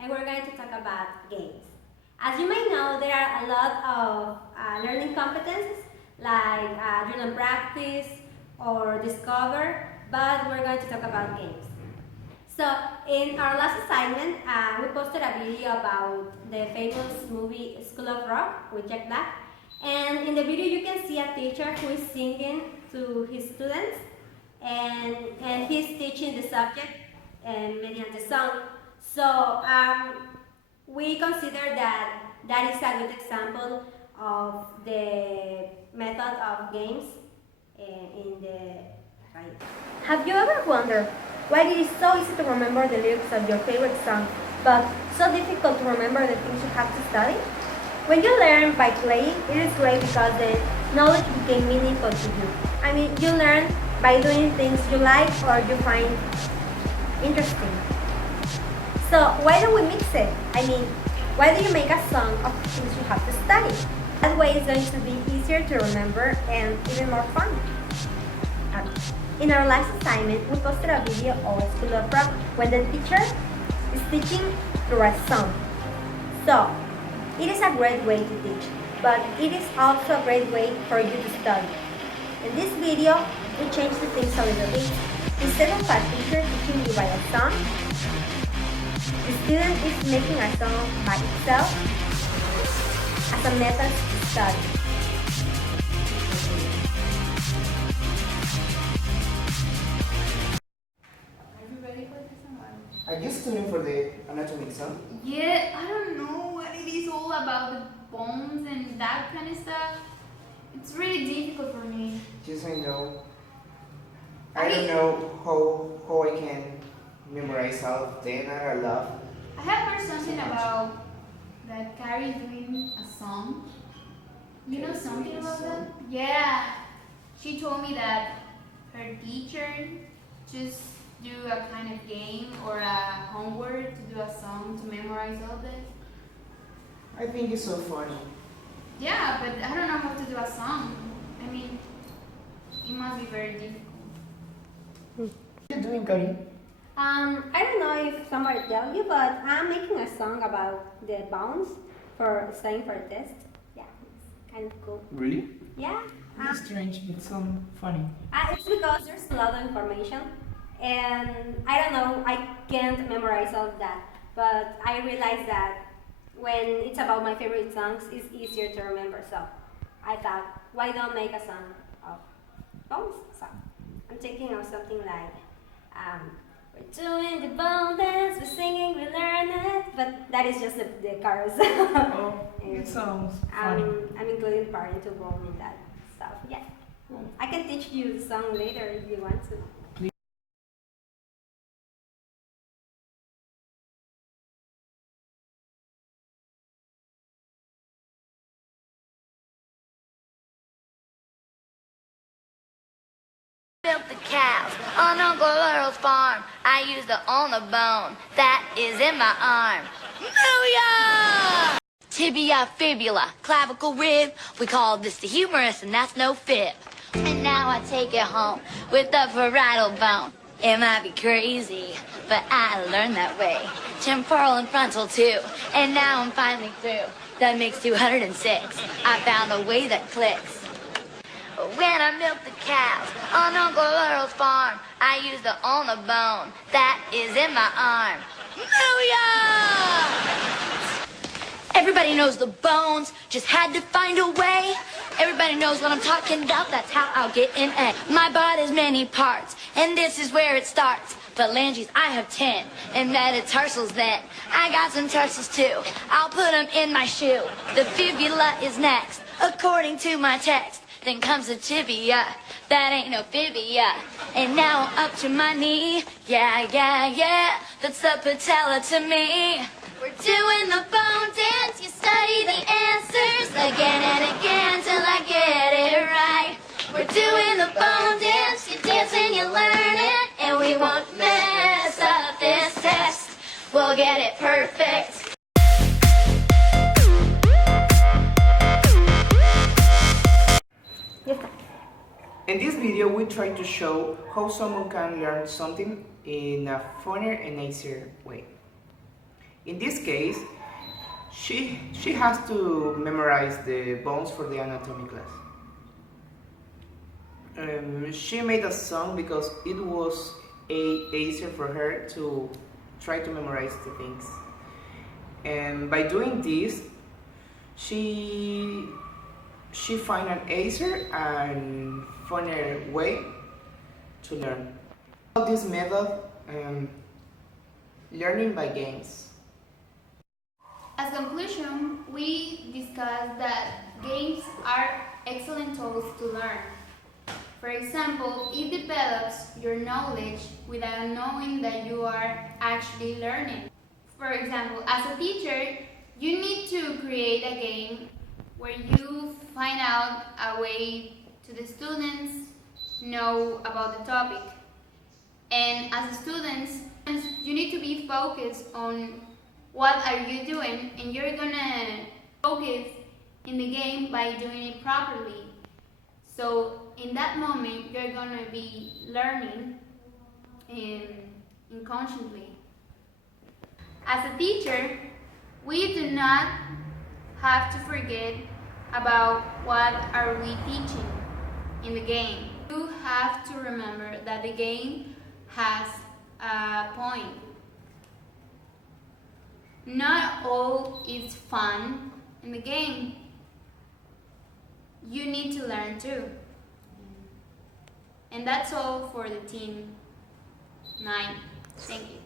and we're going to talk about games. As you may know, there are a lot of learning competences like drill and practice or discover, but we're going to talk about games. So in our last assignment, we posted a video about the famous movie School of Rock with Jack Black. And in the video you can see a teacher who is singing to his students and he's teaching the subject mediante song. So we consider that that is a good example of the method of games in the right. Have you ever wondered why it is so easy to remember the lyrics of your favorite song, but so difficult to remember the things you have to study? When you learn by playing, it is great because the knowledge became meaningful to you. I mean, you learn by doing things you like or you find interesting. So why do we mix it? I mean, why do you make a song of things you have to study? That way it's going to be easier to remember and even more fun. In our last assignment, we posted a video of School of Rock when the teacher is teaching through a song. So, it is a great way to teach, but it is also a great way for you to study. In this video, we changed the things a little bit. Instead of a teacher teaching you by a song, the student is making a song by itself as a method to study. Are you studying for the anatomy exam? Yeah, I don't know what it is all about the bones and that kind of stuff. It's really difficult for me. Yes, I know. I don't know how I can memorize all of them. I love. I have heard something about that Carrie is doing a song. You know something about that? Yeah. She told me that her teacher just do a kind of game or a homework to do a song to memorize all this. I think it's so funny. Yeah, but I don't know how to do a song. I mean, it must be very difficult. What are you doing, Karime? I don't know if somebody tell you, but I'm making a song about the bounds for studying for a test. Yeah, it's kind of cool. Really? Yeah. It's strange, but so funny. It's because there's a lot of information, and I don't know, I can't memorize all of that. But I realized that when it's about my favorite songs, it's easier to remember. So I thought, why don't make a song of bones? So I'm thinking of something like, we're doing the bone dance, we're singing, we learn it. But that is just the chorus. Oh, it sounds funny. I'm including part into bone in that stuff. Yeah. I can teach you the song later if you want to. Milk the cows on Uncle Earl's farm. I use the on the bone that is in my arm. Booyah! Tibia, fibula, clavicle, rib. We call this the humerus, and that's no fib. And now I take it home with the parietal bone. It might be crazy, but I learned that way. Temporal and frontal too, and now I'm finally through. That makes 206. I found a way that clicks. When I milk the cows on Uncle Earl's farm, I use the on the bone that is in my arm. Booyah! Everybody knows the bones, just had to find a way. Everybody knows what I'm talking about, that's how I'll get an A. My body's many parts, and this is where it starts. Phalanges, I have 10, and metatarsals then. I got some tarsals too, I'll put them in my shoe. The fibula is next, according to my text. Then comes the tibia, that ain't no fibia. And now I'm up to my knee, yeah, yeah, yeah. That's the patella to me. We're doing the bone dance, you study the answers again and again till I get it right. We're doing the bone dance, you dance and you learn it, and we won't mess up this test. We'll get it perfect. In this video, we try to show how someone can learn something in a funner and easier way. In this case, she has to memorize the bones for the anatomy class. She made a song because it was easier for her to try to memorize the things. And by doing this, she find an easier and funnier way to learn. This method, learning by games. As conclusion, we discussed that games are excellent tools to learn. For example, it develops your knowledge without knowing that you are actually learning. For example, as a teacher, you need to create a game where you find out a way to the students know about the topic. And as students, you need to be focused on what are you doing, and you're gonna focus in the game by doing it properly. So in that moment, you're gonna be learning inconsciously. As a teacher, we do not have to forget about what are we teaching in the game. You have to remember that the game has a point. Not all is fun in the game. You need to learn too. And that's all for the Team 9. Thank you.